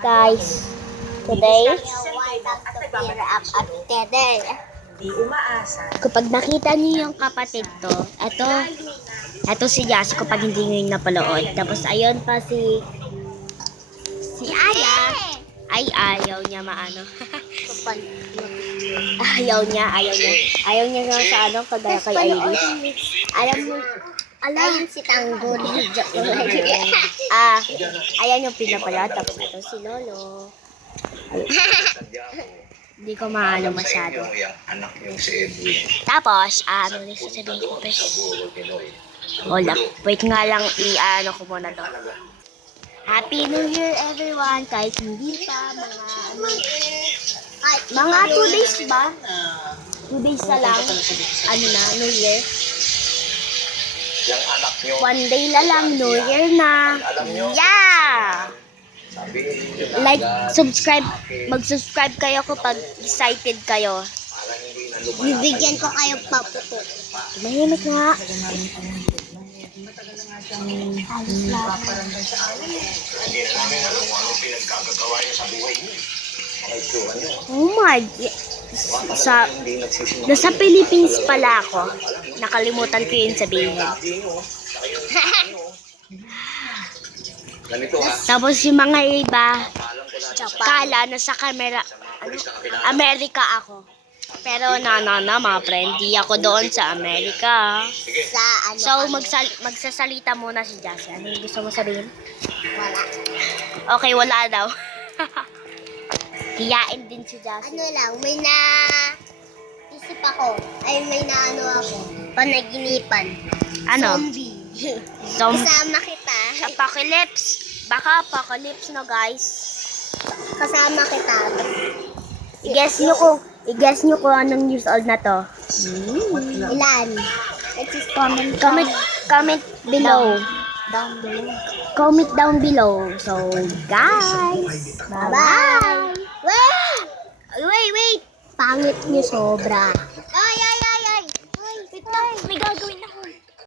Guys, today, kapag nakita niyo yung kapatid to, eto si Jazz kapag hindi niyo yung napalood. Tapos ayun pa si Aya, ay ayaw niya maano. ayaw niya nga sa ano, kagaya kay Iris. Alam si Tanggol. Ayan yung pinapalood. Tapos ito si Lolo. Hindi ko maano masyado. Tapos, ano rin sasabihin ko, pes. Hold up. Wait nga lang, i-ano ko muna to. Happy New Year, everyone. Kahit hindi pa, mga 2 days ba? 2 days na lang. Ano na, New Year. 1 day na lang, New Year na. Yeah! Like, subscribe, mag-subscribe kayo kapag excited kayo. Bibigyan ko kayo paputo. Mahimik nga. Oh my God. Nasa Philippines pala ako. Nakalimutan ko yun sabihin. Tapos yung mga iba, kala nasa camera, Amerika ako. Pero mga friend, di ako doon sa Amerika. So, magsasalita muna si Jassy. Ano yung gusto mo sabihin? Wala. Okay, wala daw. Hiyain din si Jassy. Ano lang, may isip ako. Ay, may naano ako. Panaginipan. Ano? Zombie. Zombie. Kasama kita. Apocalypse. Baka apocalypse no, guys. Kasama kita. I-guess nyo kung anong years old na to. Ilan? Just comment below. Down below. Comment down below. So, guys. Bye-bye. Wait! Wait. Pangit niyo sobra.